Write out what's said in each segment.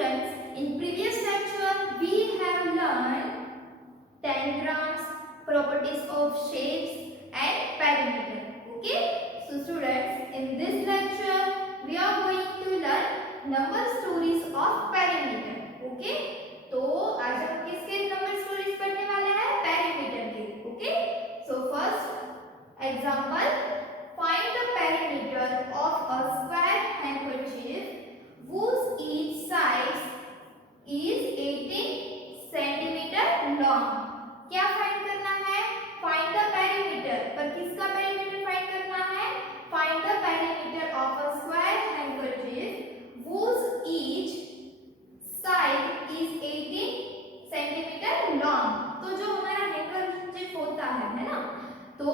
students, in previous lecture we have learned diagrams, properties of shapes and perimeter. Okay? So students, in this lecture we are going to learn number stories of perimeter. Okay? तो आज हम किसके number stories पढ़ने वाले हैं? perimeter के. Okay? So first example, find the perimeter of a square handkerchief whose each side is 18 centimeter long. क्या find करना है? Find the perimeter. पर किसका पेरीमीटर फाइंड करना है? Find the perimeter of a square handkerchief whose each side is 18 centimetre long. तो जो हमारा हैंडकरचीफ होता है ना, तो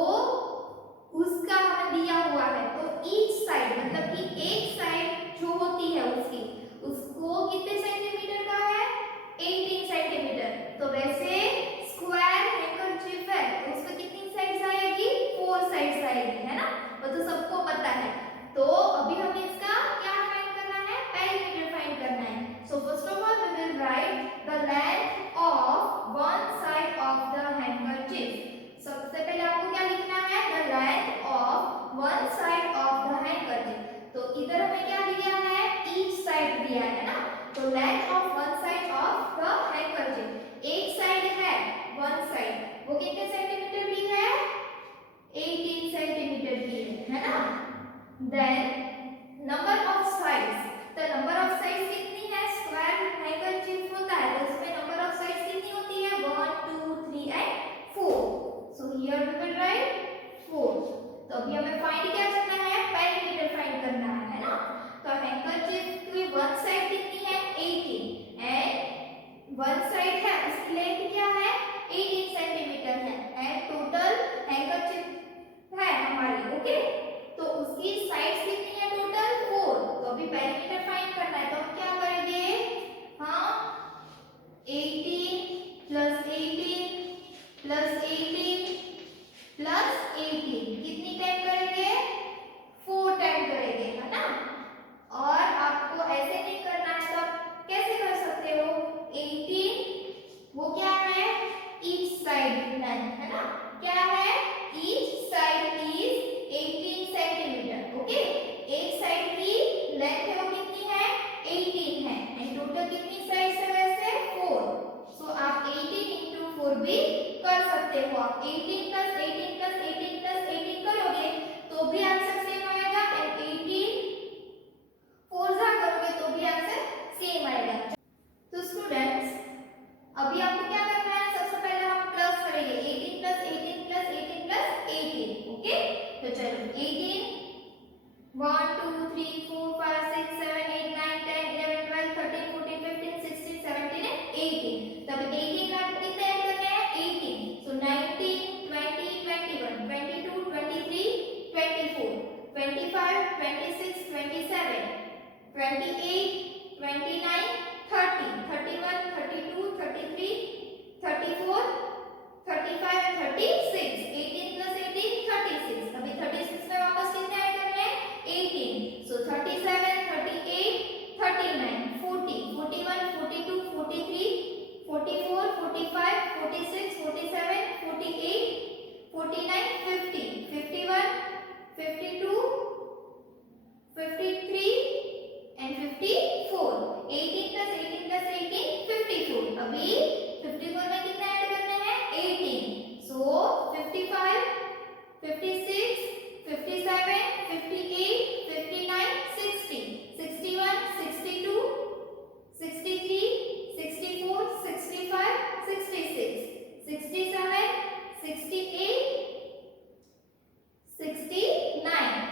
उसका हमें दिया हुआ है. तो ईच साइड मतलब कि एक साइड जो होती है उसकी, उसको कितने सेंटीमीटर का है? 18 सेंटीमीटर. तो वैसे स्क्वायर हैंडकरचीफ है तो उसमें कितनी साइड्स आएगी? 4 साइड्स आएगी, है ना. वो तो सबको पता है. तो अभी हमें इसका क्या फाइंड करना है? पेरीमीटर फाइंड करना है. So first of all we will write the length of one side of the handkerchief. सबसे पहले आपको क्या लिखना है? The length of one side of the handkerchief. तो इधर हमें क्या दिया है? ईच साइड दिया है ना. तो length of one side of the handkerchief, एक साइड है वन साइड, वो कितने सेंटीमीटर की है? 18 सेंटीमीटर की है ना. Then number of sides. The number of sides कितनी है? स्क्वायर हैंडकरचीफ होता है तो उसमें नंबर ऑफ साइड्स कितनी होती है? 1 2 3 and 4. So here we will write 4. तो अभी हमें फाइंड क्या करना है? पेरीमीटर फाइंड करना है ना. तो हैंडकरचीफ की वन साइड कितनी है? 18 एंड वन साइड है उसकी लेंथ क्या है? 18 सेंटीमीटर है एंड टोटल हैंडकरचीफ है हमारी. ओके, तो उसकी साइड्स कितनी है? टोटल 4. तो अभी पेरीमीटर फाइंड करना है तो हम क्या करेंगे? हाँ, 18 प्लस 18 प्लस 18 प्लस 18 कितनी टाइम करेंगे? 4 टाइम करेंगे, है ना. और आपको ऐसे नहीं करना है तो आप कैसे कर सकते हो? 18 वो क्या है? ईच साइड लेंथ, है ना. क्या है? Each side is 18 centimetre. Okay, एक साइड की लेंथ है वो कितनी है? 18 है एंड टोटल कितनी साइड्स है वैसे? 4. सो आप 18 into 4 भी कर सकते हो. आप 18 प्लस 18 प्लस 18 प्लस 18 करोगे तो भी आंसर सेम आएगा एंड 18 4 जा करोगे तो भी आंसर सेम आएगा. तो स्टूडेंट्स, अभी आपको क्या करना है? सबसे पहले हम प्लस करेंगे 18 प्लस 18 प्लस 18 प्लस 18. ओके, तो चलो 18 1 2 3 4 5 6 7 8 9 10 11 12 13 14 15 16 17 and 18. तब 18 का कितने ऐड करने हैं? 18. सो 19 20 21 22 23 24 25 26 27 28 29 30 31 32 33 34 35 and 36. 18 plus 18 36. अभी 36 में वापस कितने ऐड करने हैं? 18. सो 37 38 39 40 41 42 43 44 45 46 47 48 49 50 51 52 53 and 54. 18 plus 18 plus 18 54. अभी 54 में कितना ऐड करने हैं? 18. सो 55 56 57 58 59 60 61 62 63 64 65 66 67 68 69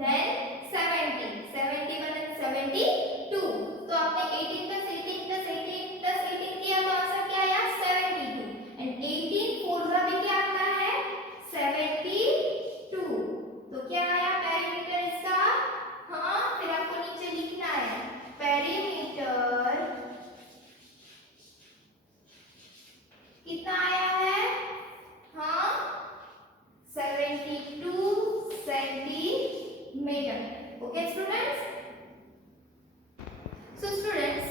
then 70 71 and 72. तो आपने 18 plus 18 plus 18 plus 18 किया तो आंसर क्या आया? 72. एंड 18 4 भी क्या आता है? 72. तो क्या आया पेरीमीटर इसका? हाँ, फिर आपको नीचे लिखना है पेरीमीटर कितना आया है? हाँ, 72 centimetre. Okay students, so students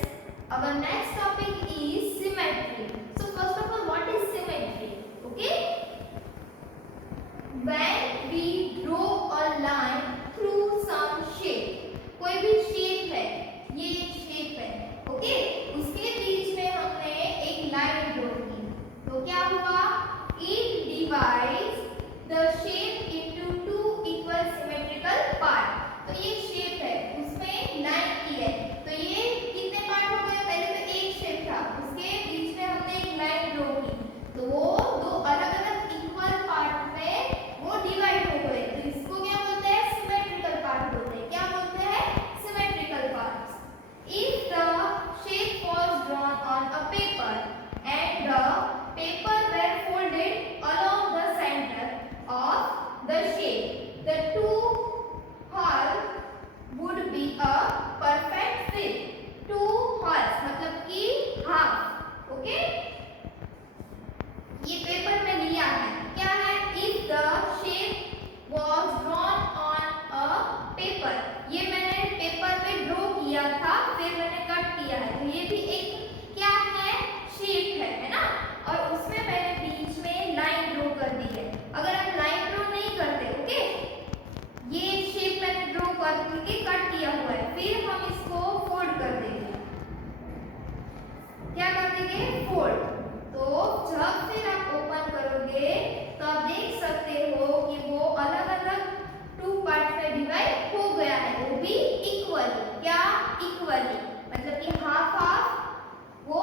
equally, मतलब कि हाफ हाफ वो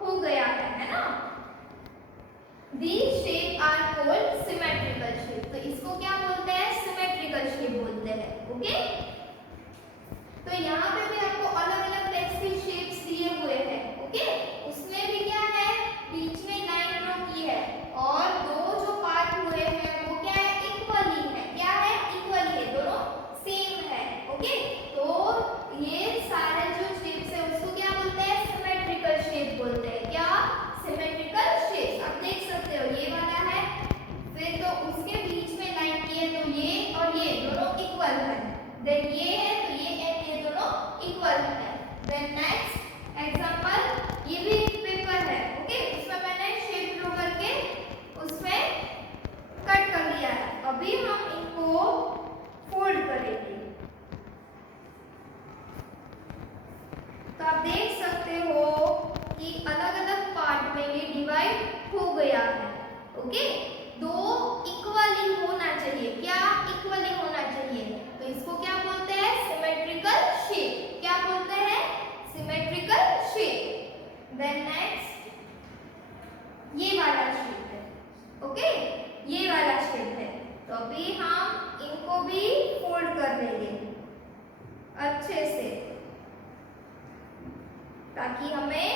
हो गया है ना। These shape are called symmetrical shape. तो इसको क्या बोलते हैं? सिमेट्रिकल शेप बोलते हैं। ओके, तो यहाँ पे भी आपको अलग अलग टाइप्स के शेप्स दिए हुए हैं। ओके, उसमें भी क्या है, बीच में लाइन ड्रॉ की है और दो जो पार्ट हुए हैं वो क्या है, इक्वली है। क्या है, इक्वली है, दोनों सेम है। ओके, तो ये सारे जो शेप्स है उसको क्या बोलते हैं, सिमेट्रिकल शेप बोलते हैं। क्या, सिमेट्रिकल शेप। आप देख सकते हो ये वाला है, फिर तो उसके बीच में लाइन की है, तो ये और ये दोनों इक्वल है। देन ये है तो ये एंड ये दोनों इक्वल है। देन नेक्स्ट एग्जांपल, ये भी पेपर है। ओके, उसमें मैंने शेप ड्रॉ करके उसमें कट कर दिया है। अभी हम इनको फोल्ड करेंगे। तो आप देख सकते हो कि अलग अलग पार्ट में ये डिवाइड हो गया है। ओके, दो इक्वली होना चाहिए। क्या, इक्वली होना चाहिए, तो इसको क्या बोलते हैं, सिमेट्रिकल शेप। क्या बोलते हैं, सिमेट्रिकल शेप। देन नेक्स्ट ये वाला शेप है। ओके, ये वाला शेप है, तो अभी हम इनको भी फोल्ड कर देंगे अच्छे से ताकि हमें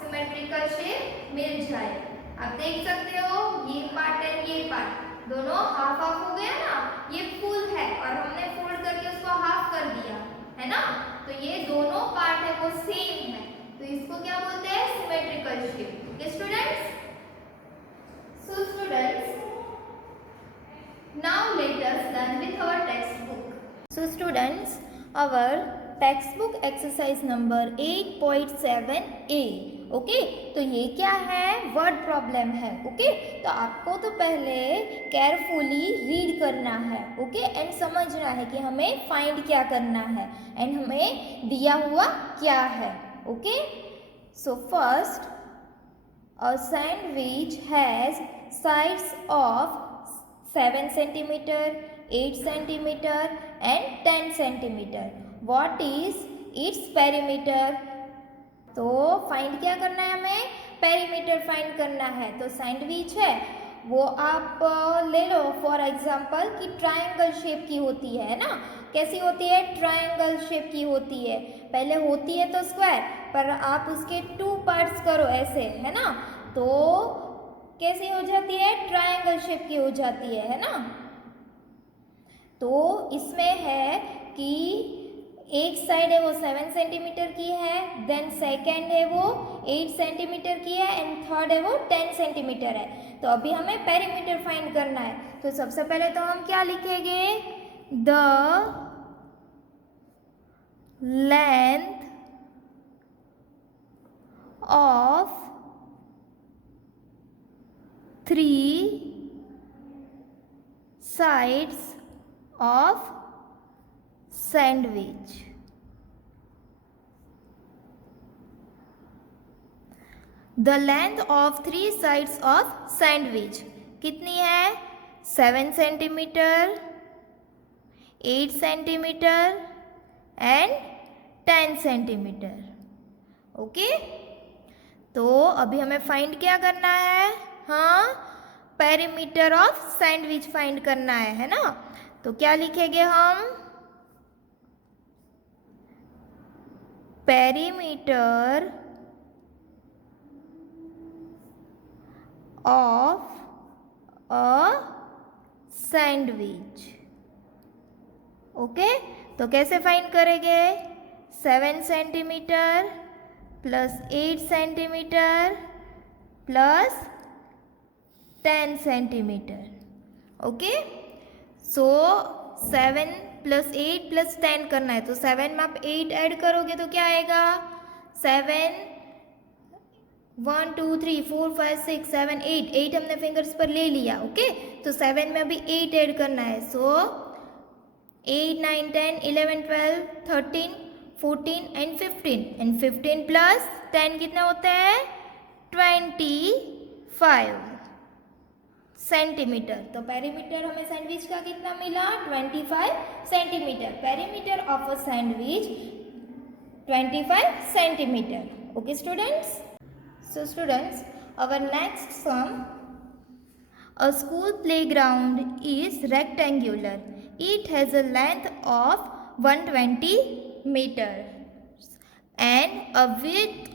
सिमेट्रिकल शेप मिल जाए। आप देख सकते हो ये पार्ट एंड ये पार्ट दोनों हाफ हाफ हो गया ना, ये फुल है और हमने फोल्ड करके उसको हाफ कर दिया है ना, तो ये दोनों पार्ट है वो सेम है, तो इसको क्या बोलते हैं, symmetrical shape. Okay students, so students now let us learn with our textbook. So students, our textbook exercise number 8.7a. Okay, तो ये क्या है, वर्ड प्रॉब्लम है। ओके, तो आपको तो पहले केयरफुली रीड करना है। ओके, एंड समझना है कि हमें फाइंड क्या करना है एंड हमें दिया हुआ क्या है। Okay, so first, a sandwich has sides of 7 centimeter, 8 centimeter and 10 centimeter. What is its perimeter? तो फाइंड क्या करना है हमें, पेरीमीटर फाइंड करना है। तो सैंडविच है वो आप ले लो फॉर एग्जांपल कि ट्रायंगल शेप की होती है ना। कैसी होती है, ट्रायंगल शेप की होती है। पहले होती है तो स्क्वायर, पर आप उसके 2 पार्ट्स करो ऐसे, है ना, तो कैसी हो जाती है, ट्रायंगल शेप की हो जाती है ना। तो इसमें है कि एक साइड है वो 7 सेंटीमीटर की है, देन सेकेंड है वो 8 सेंटीमीटर की है एंड थर्ड है वो 10 सेंटीमीटर है। तो अभी हमें पेरीमीटर फाइंड करना है। तो सबसे पहले तो हम क्या लिखेंगे, the length of 3 sides of sandwich. The length of 3 sides of sandwich कितनी है, 7 centimetre, 8 centimetre and 10 centimetre. Okay, तो अभी हमें फाइंड क्या करना है, हाँ, पेरीमीटर ऑफ सैंडविच फाइंड करना है ना। तो क्या लिखेंगे हम, perimeter of a sandwich. Okay, तो कैसे फाइंड करेंगे, 7 centimetre plus 8 centimetre plus 10 centimetre. Okay, so 7 plus 8 plus 10 करना है, तो 7 में आप 8 ऐड करोगे तो क्या आएगा, 7 1 2 3 4 5 6 7 8 8 हमने फिंगर्स पर ले लिया। ओके, तो 7 में अभी 8 ऐड करना है, सो 8 9 10 11 12 13 14 एंड 15 एंड 15 प्लस 10 कितना होता है, 25 सेंटीमीटर। तो पेरीमीटर हमें सैंडविच का कितना मिला, 25 centimetre. Perimeter of a sandwich 25 centimeter. Okay students. So students, our next sum. A school playground is rectangular. It has a length of 120 meters and a width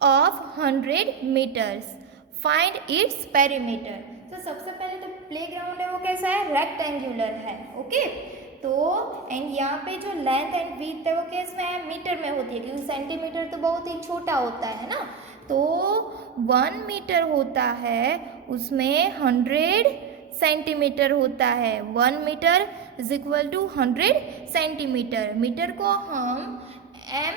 of 100 meters. Find its perimeter. तो सबसे पहले तो playground है वो कैसा है, rectangular है. Okay तो एंड यहाँ पे जो लेंथ एंड विड्थ है वो कैसे है, मीटर में होती है, क्योंकि सेंटीमीटर तो बहुत ही छोटा होता है ना. तो 1 मीटर होता है उसमें 100 सेंटीमीटर होता है. 1 metre is equal to 100 centimetre. Metre को हम एम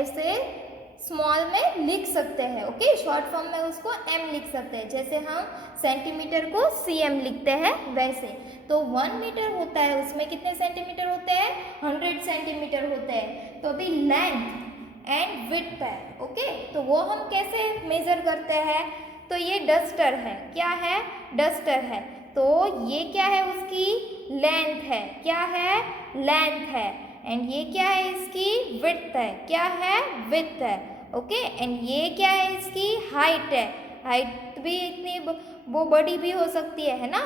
ऐसे स्मॉल में लिख सकते हैं. ओके शॉर्ट फॉर्म में उसको एम लिख सकते हैं, जैसे हम सेंटीमीटर को सीएम लिखते हैं वैसे. तो 1 मीटर होता है उसमें कितने सेंटीमीटर होते हैं, 100 सेंटीमीटर होते हैं. तो अभी लेंथ एंड विड्थ है. ओके तो वो हम कैसे मेजर करते हैं, तो ये डस्टर है. क्या है, डस्टर है. तो ये क्या है, उसकी लेंथ है. क्या है, लेंथ है. एंड ये क्या है, इसकी विड्थ है. क्या है, विड्थ है. ओके एंड ये क्या है, इसकी हाइट है. हाइट भी इतनी वो बड़ी भी हो सकती है ना.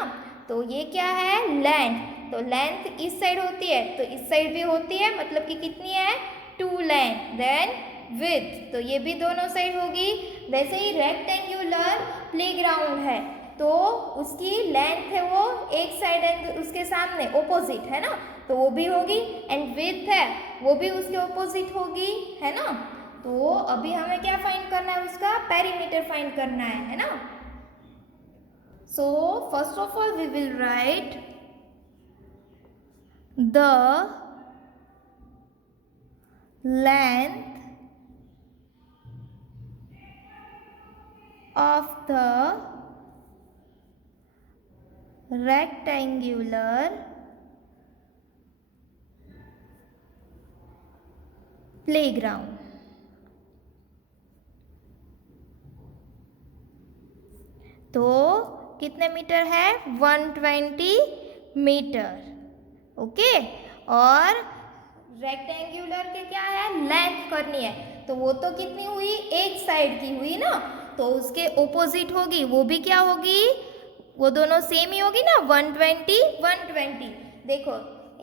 तो ये क्या है, लेंथ. तो लेंथ इस साइड होती है तो इस साइड भी होती है, मतलब कि कितनी है, 2 लेंथ. देन विड्थ, तो ये भी दोनों साइड होगी. वैसे ही रेक्टेंगुलर प्लेग्राउंड है तो उसकी लेंथ है वो एक साइड एंड उसके सामने ओपोजिट है ना, तो वो भी होगी. एंड विड्थ है वो भी उसके ओपोजिट होगी, है ना. तो अभी हमें क्या फाइंड करना है, उसका पेरीमीटर फाइंड करना है ना. So first of all we will write the length of the rectangular playground. तो कितने मीटर है, 120 मीटर. ओके और रेक्टेंगुलर के क्या है, लेंथ करनी है. तो वो तो कितनी हुई, एक साइड की हुई ना, तो उसके ओपोजिट होगी, वो भी क्या होगी, वो दोनों सेम ही होगी ना, 120 120. देखो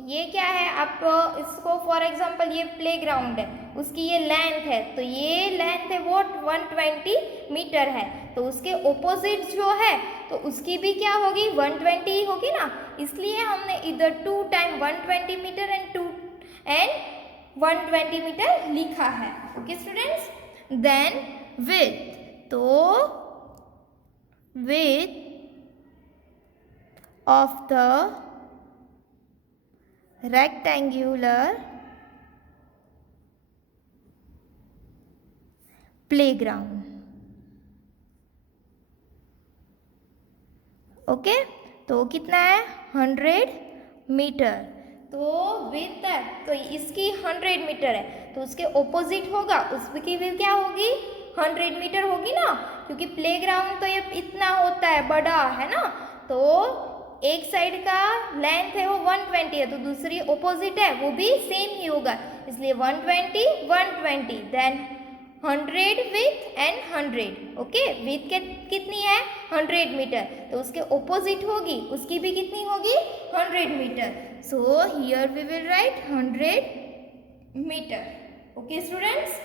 ये क्या है, आप इसको फॉर एग्जांपल ये प्लेग्राउंड है, उसकी ये लेंथ है, तो ये लेंथ है वो 120 मीटर है. तो उसके ओपोजिट जो है तो उसकी भी क्या होगी, 120 ही होगी ना. इसलिए हमने इधर 2 टाइम 120 मीटर एंड 120 मीटर लिखा है. Okay students. देन विड्थ, तो width of the rectangular playground. Okay तो कितना है, 100 मीटर. तो विड्थ है तो इसकी 100 मीटर है, तो उसके ओपोजिट होगा, उसकी भी क्या होगी, 100 मीटर होगी ना, क्योंकि प्लेग्राउंड तो ये इतना होता है, बड़ा है ना. तो एक साइड का लेंथ है वो 120 है, तो दूसरी ओपोजिट है वो भी सेम ही होगा, इसलिए 120 120. Then 100 with and 100. Okay with कितनी है, 100 मीटर, तो उसके ओपोजिट होगी, उसकी भी कितनी होगी, 100 metre. So here we will write 100 metre. Okay students.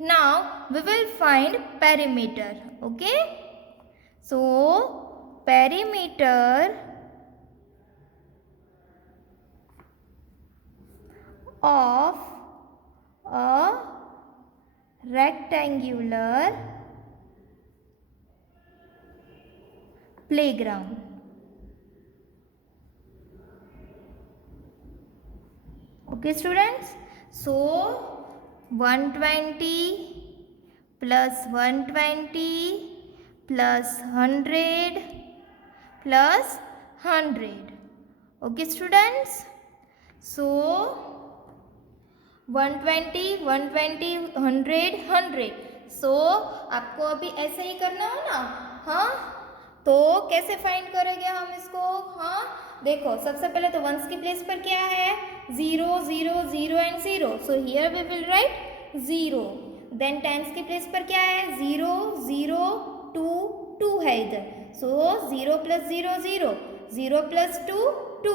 Now we will find perimeter. Okay so perimeter of a rectangular playground. Okay students, so 120 plus 120 plus 100 plus 100. Okay students, so 120 120 100 100. सो आपको अभी ऐसे ही करना हो ना. हाँ तो कैसे फाइंड करेंगे हम इसको, हाँ देखो सबसे पहले तो वंस की प्लेस पर क्या है, 0 0 0 and 0, so here we will write 0. Then tens की प्लेस पर क्या है, 0 0 2 2 है इधर, सो 0 plus 0 0, 0 plus 2 2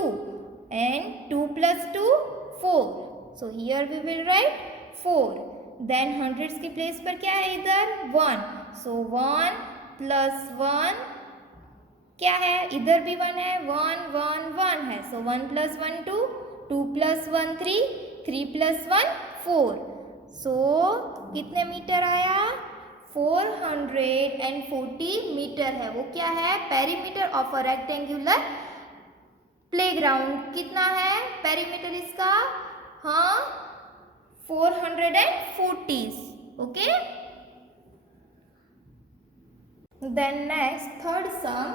and 2 plus 2 4, so here we will write 4. Then hundreds की प्लेस पर क्या है इधर, 1, सो 1 प्लस 1 क्या है, इधर भी 1 है, 1 1 1 है, so 1 plus 1 2, 2 plus 1 3, 3 plus 1 4, so कितने मीटर आया, 440 मीटर है. वो क्या है, perimeter of a rectangular playground. कितना है पेरीमीटर इसका, हाँ 440. Okay. Then next third sum.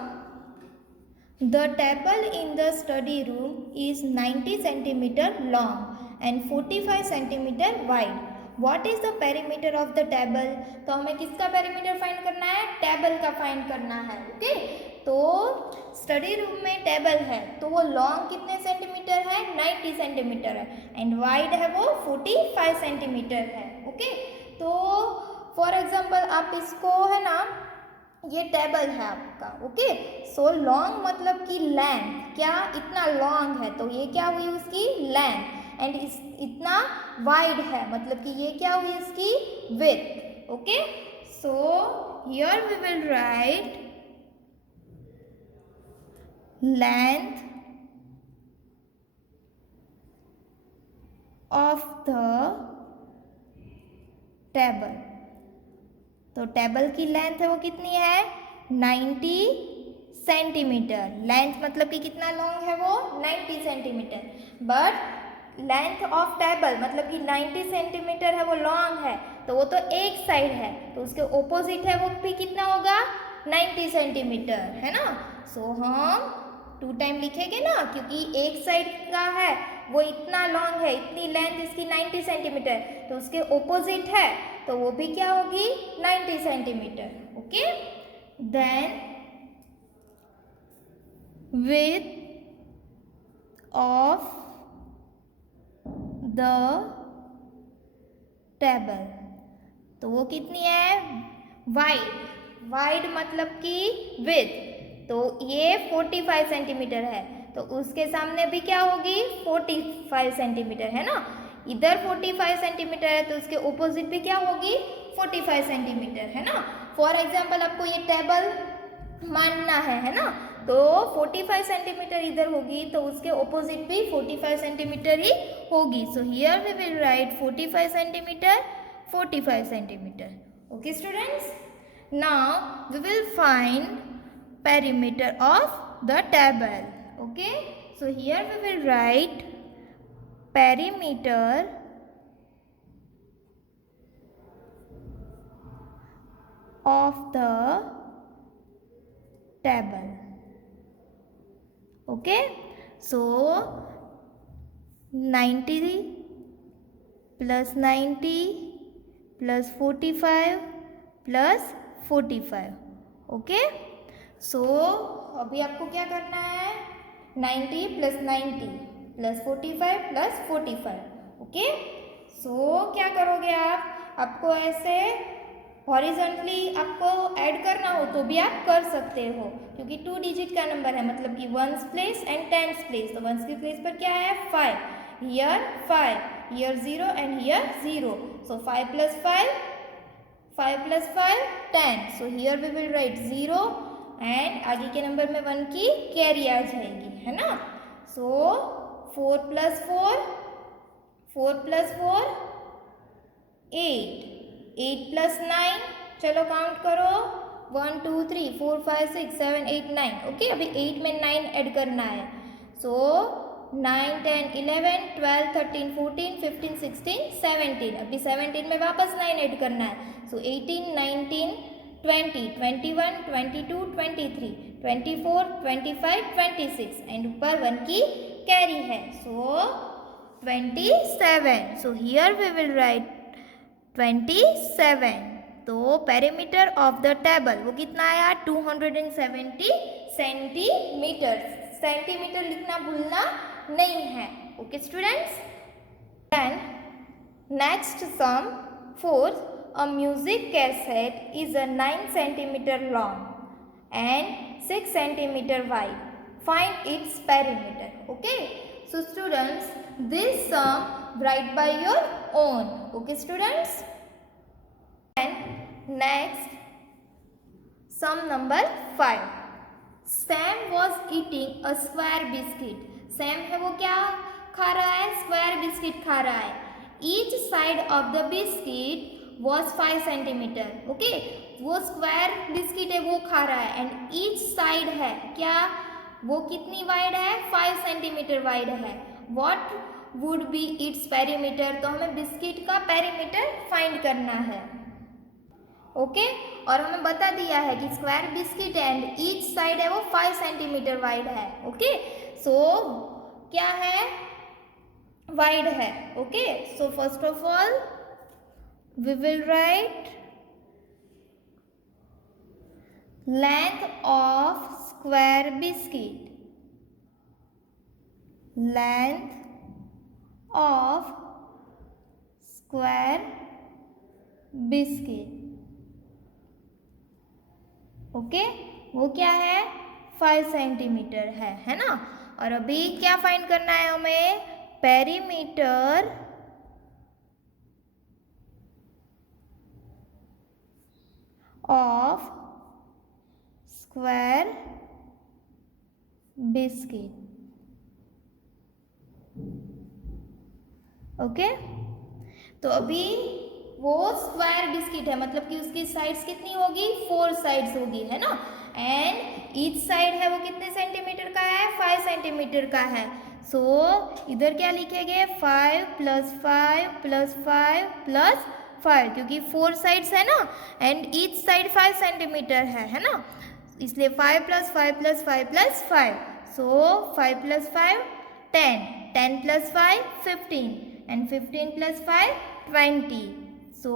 The table in the study room is 90 centimeter long and 45 centimeter wide. What is the perimeter of the table? तो हमें किसका perimeter find करना है, table का find करना है. ओके. तो स्टडी रूम में टेबल है तो वो लॉन्ग कितने सेंटीमीटर है, 90 सेंटीमीटर है, एंड वाइड है वो 45 सेंटीमीटर है. ओके. तो फॉर एग्जाम्पल आप इसको है ना, ये टेबल है आपका. ओके. सो लॉन्ग मतलब कि लेंथ, क्या इतना लॉन्ग है तो ये क्या हुई उसकी लेंथ, एंड इतना वाइड है मतलब कि ये क्या हुई इसकी width. Okay. So here we will write length of the table. तो टेबल की लेंथ है वो कितनी है, 90 सेंटीमीटर. लेंथ मतलब कि कितना लॉन्ग है वो, 90 centimetre. But length of table मतलब कि 90 सेंटीमीटर है वो लॉन्ग है, तो वो तो एक साइड है, तो उसके ओपोजिट है वो भी कितना होगा, 90 सेंटीमीटर है ना. सो हम 2 टाइम लिखेंगे ना, क्योंकि एक साइड का है वो इतना लॉन्ग है, इतनी लेंथ इसकी 90 सेंटीमीटर, तो उसके ओपोजिट है तो वो भी क्या होगी, 90 centimetre. Okay. Then width of the table, तो वो कितनी है, वाइड मतलब कि width, तो ये 45 सेंटीमीटर है, तो उसके सामने भी क्या होगी, 45 सेंटीमीटर है ना. इधर 45 सेंटीमीटर है तो उसके ओपोजिट भी क्या होगी, 45 सेंटीमीटर है ना. फॉर एग्जाम्पल आपको ये टेबल मानना है ना, तो 45 सेंटीमीटर इधर होगी तो उसके ओपोजिट भी 45 सेंटीमीटर ही होगी. So here we will write 45 centimetre 45 centimetre. Okay students. Now we will find perimeter of the table. Okay. So here we will write perimeter of the table. Okay. So 90 plus 90 plus 45 plus 45. Okay. सो अभी आपको क्या करना है, 90 plus 90 plus 45 plus 45. Okay. So क्या करोगे आप, आपको ऐसे हॉरिजॉन्टली आपको ऐड करना हो तो भी आप कर सकते हो, क्योंकि 2 डिजिट का नंबर है मतलब कि ones place and tens place. तो वंस की प्लेस पर क्या है, 5, here 5, here 0 and here 0. So 5 plus 5 10. So here we will write 0 and आगे के नंबर में 1 की कैरी आ जाएगी है ना. सो 4 प्लस 4 8, 8 प्लस 9, चलो काउंट करो, 1 2 3 4 5 6 7 8 9. ओके. अभी 8 में 9 ऐड करना है. सो 9 10 11 12 13 14 15 16 17. अभी 17 में वापस 9 ऐड करना है. सो 18 19 20 21 22 23 24 25 26 एंड ऊपर 1 की कैरी है. So 27. So here we will write 27. तो पेरीमीटर ऑफ द टेबल वो कितना आया, 270 सेंटीमीटर. सेंटीमीटर लिखना भूलना नहीं है। Okay students. Then next sum 4th, a music cassette is a 9 centimeter long and 6 centimeter wide. Find its perimeter. Okay, so students, this sum write by your own. Okay students. And next sum number 5. Sam was eating a square biscuit. Sam है वो क्या खा रहा है? Square biscuit खा रहा है। Each side of the biscuit was 5 centimetre. Okay, वो स्क्वायर बिस्किट है वो खा रहा है एंड ईच साइड है क्या, वो कितनी वाइड है? 5 सेंटीमीटर वाइड है। What would be its perimeter? तो हमें बिस्किट का पेरीमीटर फाइंड करना है। ओके, और हमें बता दिया है कि square biscuit and each side है वो 5 सेंटीमीटर वाइड है। ओके, सो क्या है? वाइड है। Okay, so first of all we will write length of square biscuit, length of square biscuit. Okay, वो क्या है? 5 सेंटीमीटर है ना। और अभी क्या फाइंड करना है हमें? Perimeter of square biscuit. Okay, तो अभी वो स्क्वायर बिस्किट है, मतलब कि उसकी साइड्स कितनी होगी? 4 साइड्स होगी, है ना। एंड ईच साइड है वो कितने सेंटीमीटर का है? 5 सेंटीमीटर का है। सो इधर क्या लिखेंगे? 5 + 5 + 5 + 5, क्योंकि 4 साइड्स है ना एंड ईच साइड 5 सेंटीमीटर है ना, इसलिए 5 + 5 + 5 + 5। सो 5 + 5 10, 10 + 5 15 and 15 + 5 20. So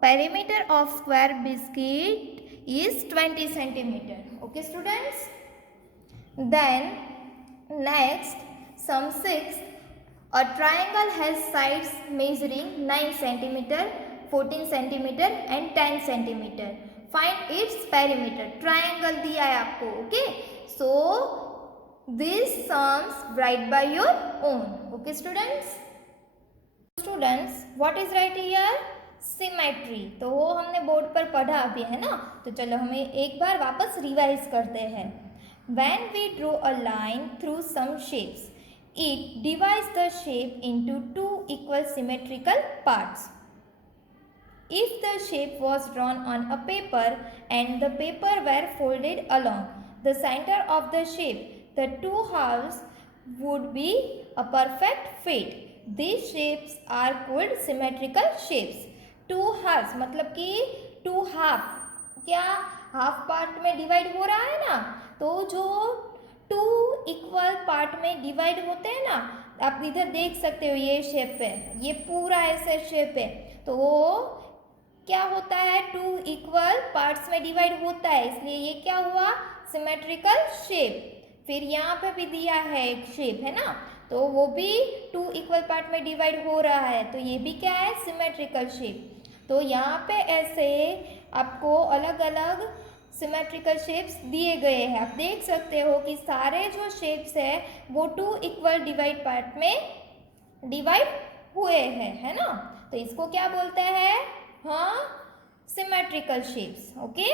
perimeter of square biscuit is 20 centimeter. Okay students. Then next sum 6. A triangle has sides measuring 9 centimeter, 14 centimeter and 10 centimeter. Find its perimeter. Triangle दिया है आपको. Okay. So these sums write by your own. Okay students. Students, what is right here? Symmetry. तो वो हमने board पर पढ़ा अभी, है ना। तो चलो हमें एक बार वापस रिवाइज करते हैं। When we draw a line through some shapes, it divides the shape into 2 equal symmetrical parts. If the shape was drawn on a paper and the paper were folded along the center of the shape, the 2 halves would be a perfect fit. These shapes are called symmetrical shapes. 2 halves मतलब कि 2 half, क्या half part में divide हो रहा है ना, तो जो 2 इक्वल पार्ट में डिवाइड होते हैं ना, आप इधर देख सकते हो ये शेप है, ये पूरा ऐसे शेप है, तो वो क्या होता है? 2 इक्वल पार्ट्स में डिवाइड होता है, इसलिए ये क्या हुआ? Symmetrical shape. फिर यहाँ पे भी दिया है एक शेप, है ना, तो वो भी 2 इक्वल पार्ट में डिवाइड हो रहा है, तो ये भी क्या है? Symmetrical shape. तो यहाँ पे ऐसे आपको अलग अलग सिमेट्रिकल शेप्स दिए गए हैं। आप देख सकते हो कि सारे जो शेप्स है वो 2 इक्वल डिवाइड पार्ट में डिवाइड हुए हैं, है ना। तो इसको क्या बोलते हैं? हाँ, symmetrical shapes. Okay,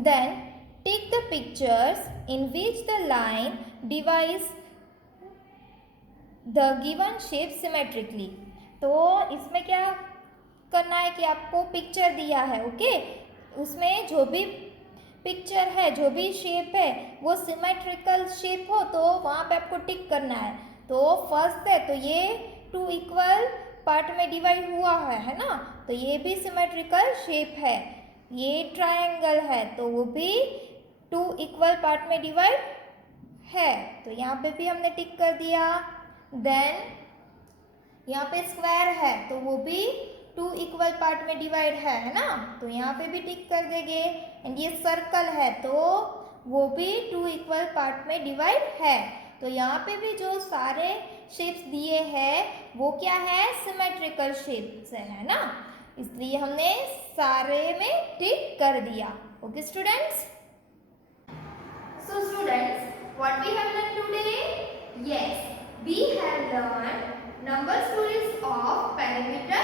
then take the pictures in which the line divides the given shape symmetrically. तो इसमें क्या करना है कि आपको पिक्चर दिया है, ओके, उसमें जो भी पिक्चर है, जो भी शेप है वो सिमेट्रिकल शेप हो तो वहाँ पे आपको टिक करना है। तो फर्स्ट है तो ये 2 इक्वल पार्ट में डिवाइड हुआ है ना, तो ये भी सिमेट्रिकल शेप है। ये ट्रायंगल है तो वो भी 2 इक्वल पार्ट में डिवाइड है, तो यहाँ पे भी हमने टिक कर दिया। देन यहाँ पे स्क्वायर है तो वो भी 2 इक्वल पार्ट में डिवाइड है ना, तो यहाँ पे भी टिक कर देंगे। एंड ये सर्कल है तो वो भी 2 इक्वल पार्ट में डिवाइड है। तो यहाँ पे भी जो सारे शेप्स दिए हैं वो क्या है, सिमेट्रिकल शेप्स है ना, इसलिए हमने सारे में टिक कर दिया। Okay students, so students, what we have learned today? Yes, we have learned number stories of perimeter